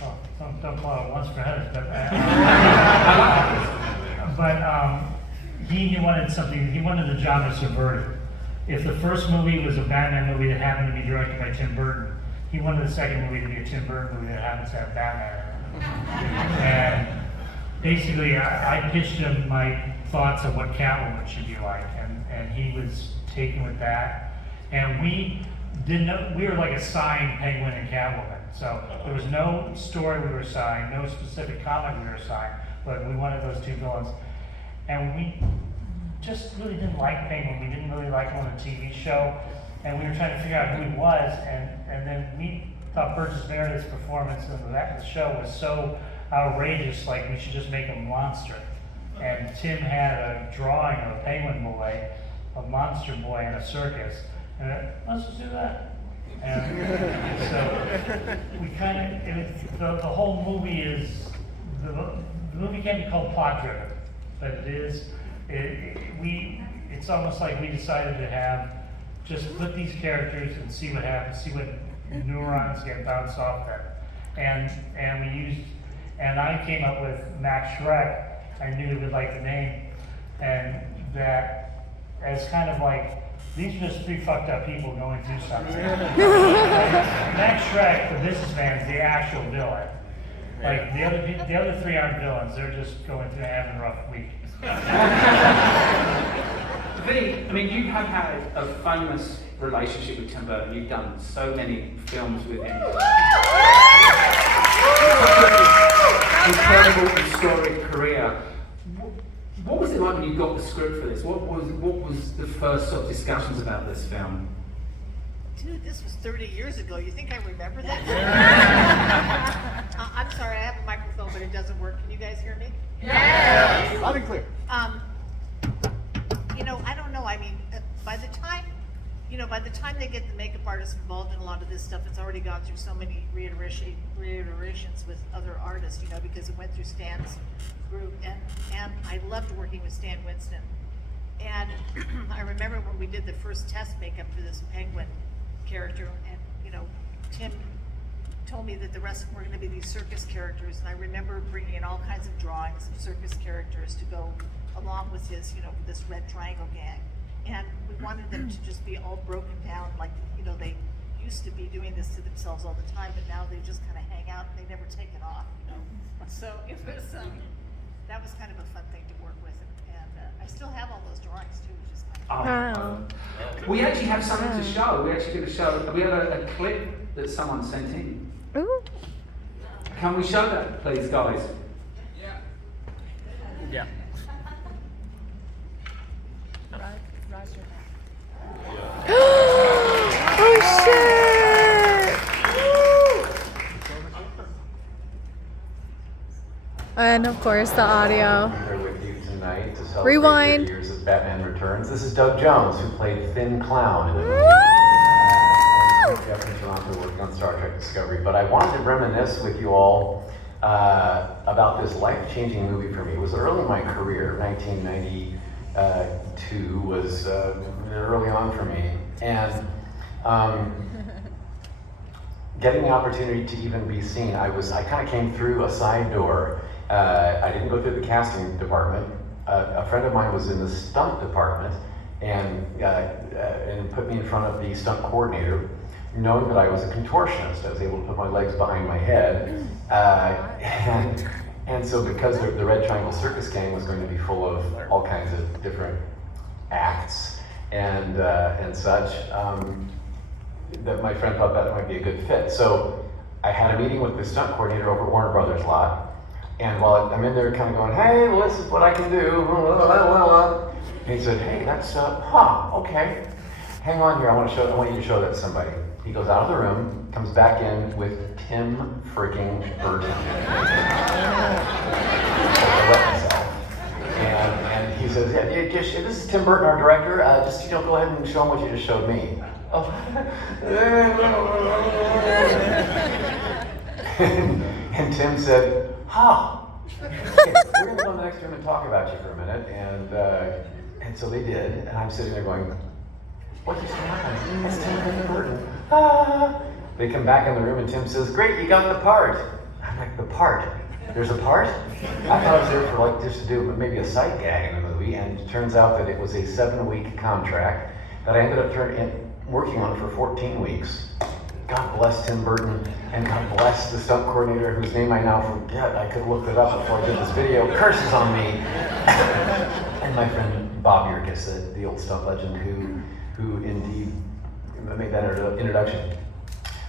Well, don't call it once for headers, but he wanted something. He wanted the genre subverted. If the first movie was a Batman movie that happened to be directed by Tim Burton, he wanted the second movie to be a Tim Burton movie that happens to have Batman in it. And basically, I pitched him my thoughts of what Catwoman should be like, and he was taken with that. And we were like assigned Penguin and Catwoman. So there was no story we were assigned, no specific comic we were assigned, but we wanted those two villains. And we just really didn't like Penguin. We didn't really like him on the TV show. And we were trying to figure out who he was. And then we thought Burgess Meredith's performance in the show was so outrageous, like we should just make him a monster. And Tim had a drawing of a penguin boy, a monster boy in a circus. And let's just do that. And so we kind of, the whole movie is, the movie can't be called plot driven, but it's almost like we decided to have, just put these characters and see what happens, see what neurons get bounced off them. And we used, and I came up with Max Shrek. I knew he would like the name, and that as kind of like, these are just three fucked up people going through something. Max Shrek, the businessman, is the actual villain. Like the other three aren't villains; they're just going through having a rough week. I mean, you have had a famous relationship with Tim Burton. You've done so many films with him. Incredible historic career. What was it like when you got the script for this? What was the first sort of discussions about this film? Dude, this was 30 years ago. You think I remember that? I'm sorry, I have a microphone, but it doesn't work. Can you guys hear me? Yeah. Loud and clear. I don't know. I mean, by the time they get the makeup artists involved in a lot of this stuff, it's already gone through so many reiterations with other artists, because it went through Stan's group, and I loved working with Stan Winston. And I remember when we did the first test makeup for this penguin character, and Tim told me that the rest were going to be these circus characters, and I remember bringing in all kinds of drawings of circus characters to go along with his, this Red Triangle gang. And we wanted them to just be all broken down, like, they used to be doing this to themselves all the time, but now they just kind of hang out and they never take it off, So it was, that was kind of a fun thing to work with, and I still have all those drawings too, which is kind of Wow. We actually have something to show. We actually going to show. We have a clip that someone sent in. Ooh. Can we show that, please, guys? Yeah. Oh shit! And of course the audio. Here with you tonight to celebrate Rewind. 30 years of Batman Returns. This is Doug Jones, who played Thin Clown in the movie. Jeff in Toronto working on Star Trek Discovery. But I wanted to reminisce with you all about this life-changing movie for me. It was early in my career. 1992 was early on for me. And getting the opportunity to even be seen, I kind of came through a side door. I didn't go through the casting department. A friend of mine was in the stunt department and put me in front of the stunt coordinator, knowing that I was a contortionist. I was able to put my legs behind my head. And so because the Red Triangle Circus Gang was going to be full of all kinds of different acts and such, that my friend thought that might be a good fit. So I had a meeting with the stunt coordinator over at Warner Brothers lot. And while I'm in there kind of going, hey, well, this is what I can do. And he said, hey, that's, okay. Hang on here, I want you to show that to somebody. He goes out of the room, comes back in with Tim freaking Burton. And he says, yeah, this is Tim Burton, our director. Just go ahead and show him what you just showed me. Oh. And Tim said, okay, we're going to go in the next room and talk about you for a minute. And so they did. And I'm sitting there going, what just happened? It's Tim Burton. They come back in the room and Tim says, "Great, you got the part." I'm like, "The part? There's a part?" I thought I was there for like just to do maybe a sight gag in the movie, and it turns out that it was a 7-week contract that I ended up working on for 14 weeks. God bless Tim Burton, and God bless the stunt coordinator, whose name I now forget. I could look it up before I did this video. Curses on me. And my friend Bob Yerkes, the old stunt legend, who indeed made that introduction.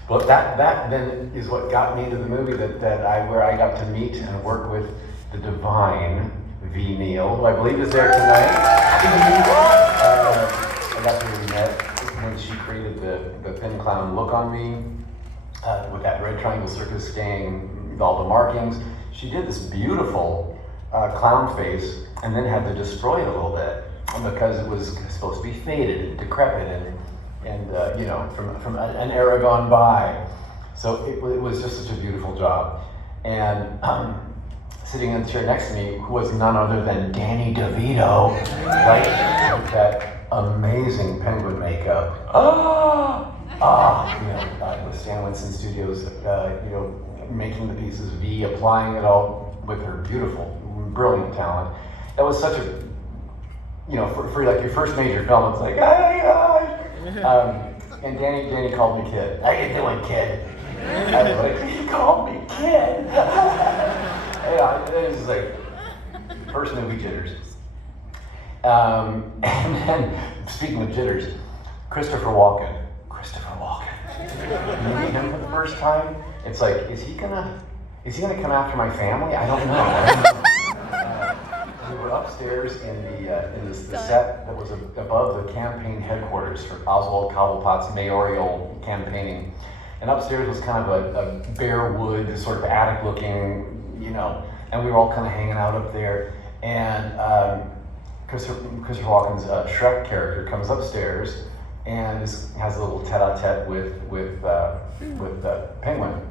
But that then is what got me into the movie where I got to meet and work with the divine V. Neal, who I believe is there tonight. I got to meet when she created the thin clown look on me, with that Red Triangle Circus gang, with all the markings. She did this beautiful clown face and then had to destroy it a little bit because it was supposed to be faded and decrepit and from an era gone by. So it was just such a beautiful job. And sitting in the chair next to me, who was none other than Danny DeVito, right? With that amazing penguin makeup. With Stan Winston Studios, making the pieces V, applying it all with her beautiful, brilliant talent. That was such a, for like your first major film, it's like, oh my gosh. And Danny called me kid. How you doing, kid? I was like, you called me kid. It was like first movie jitters. And then, speaking of jitters, Christopher Walken. You meet him for the first time, it's like, is he gonna come after my family? I don't know. We were upstairs in the set that was above the campaign headquarters for Oswald Cobblepot's mayoral campaigning. And upstairs was kind of a bare wood, sort of attic-looking, and we were all kind of hanging out up there. And Christopher Walken's Shrek character comes upstairs and has a little tete-a-tete with Penguin,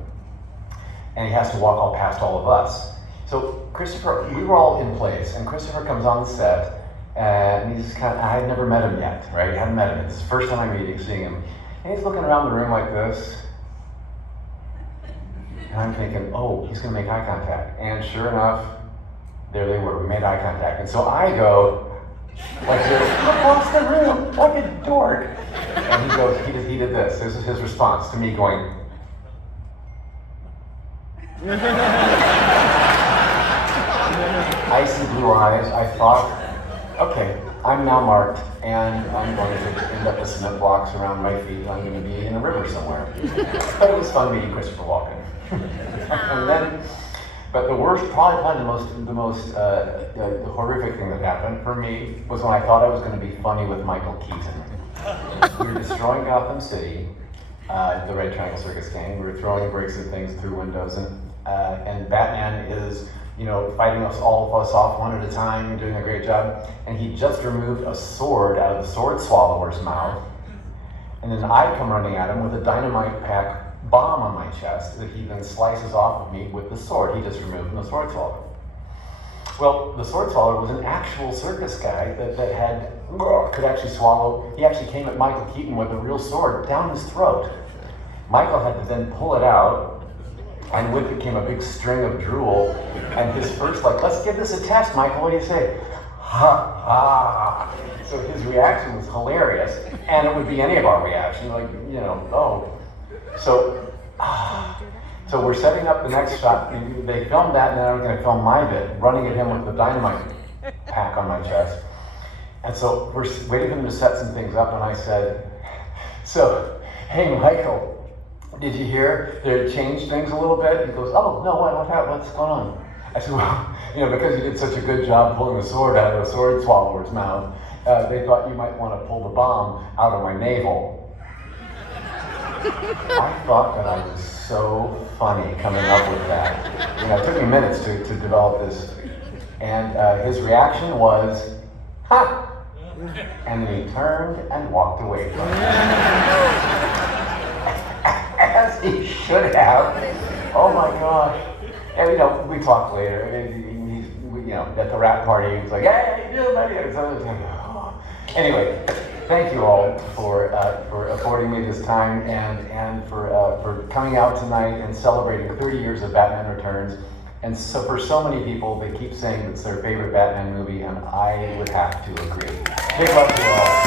and he has to walk all past all of us. So Christopher, we were all in place, and Christopher comes on the set, and he's I had never met him yet, right? I hadn't met him. It's the first time I'm seeing him, and he's looking around the room like this, and I'm thinking, oh, he's gonna make eye contact, and sure enough, there they were. We made eye contact, and so I go like this, across the room, like a dork. And he goes, he did this. This is his response to me going, icy blue eyes. I thought, okay, I'm now marked, and I'm going to end up with cement blocks around my feet. I'm going to be in a river somewhere. But it was fun meeting Christopher Walken. And then, but the worst, probably the most horrific thing that happened for me was when I thought I was going to be funny with Michael Keaton. We were destroying Gotham City, the Red Triangle Circus gang. We were throwing bricks and things through windows, and Batman is, fighting all of us off one at a time, doing a great job. And he just removed a sword out of the sword swallower's mouth, and then I come running at him with a dynamite pack bomb on my chest that he then slices off of me with the sword he just removed from the sword swallower. Well, the sword swallower was an actual circus guy that could actually swallow. He actually came at Michael Keaton with a real sword down his throat. Michael had to then pull it out, and with it came a big string of drool. And his first, let's give this a test, Michael, what do you say? Ha ha. So his reaction was hilarious, and it would be any of our reaction, oh. So we're setting up the next shot. They filmed that, and then I'm going to film my bit, running at him with the dynamite pack on my chest. And so we're waiting for them to set some things up, and I said, so, hey, Michael, did you hear they changed things a little bit? He goes, oh, no, what's going on? I said, well, because you did such a good job pulling the sword out of the sword swallower's mouth, they thought you might want to pull the bomb out of my navel. I thought that I was so funny coming up with that. It took me minutes to develop this. And his reaction was, ha! And then he turned and walked away from me. As he should have. Oh my gosh. And we talked later. At the rap party, he was like, hey, how you doing, buddy? Anyway, thank you all for affording me this time and for coming out tonight and celebrating 30 years of Batman Returns. And so for so many people, they keep saying it's their favorite Batman movie, and I would have to agree. Big love to you all.